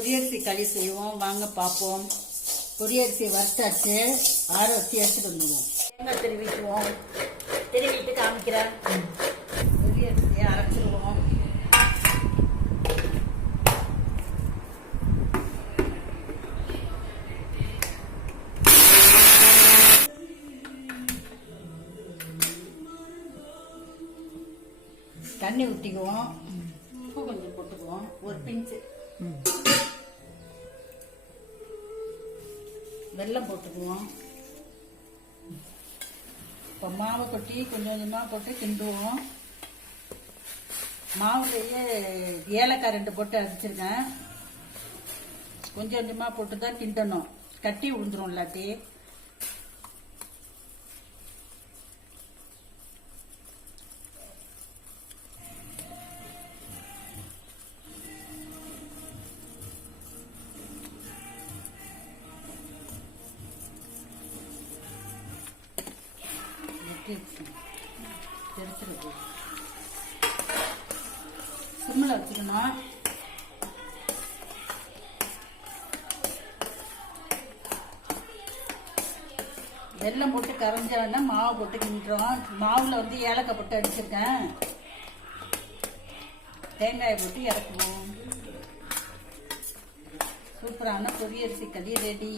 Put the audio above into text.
பொரியரிசி களி செய்வோம், வாங்க பார்ப்போம். பொரியரிசி வறுத்தாச்சு, ஆற வச்சு எடுத்துட்டு வந்துடுவோம். தேங்காய் திருவிக்குவோம், திருவிட்டு காமிக்கிறேன். பொரியரிசியை அரைச்சிடுவோம். தண்ணி ஊற்றிக்குவோம், உப்பு கொஞ்சம் போட்டுக்குவோம், ஒரு பிஞ்சு வெல்லம் போட்டுக்குவோம். இப்போ மாவை கொட்டி கொஞ்சம் கொஞ்சமாக போட்டு கிண்டுவோம். மாவுலேயே ஏலக்காய் 2 போட்டு அரைச்சிருக்கேன். கொஞ்சம் கொஞ்சமாக போட்டு தான் கிண்டணும், கட்டி விழுந்துரும் இல்லாட்டி. சிம்மில் வச்சுக்கணும். வெல்லம் போட்டு கரைஞ்சோன்னா மாவு போட்டு கிண்டுறோம். மாவில் வந்து ஏலக்காய் போட்டு அடிச்சிருக்கேன். தேங்காயை போட்டு இறக்குவோம். சூப்பரான பொரியரிசி களி ரெடி.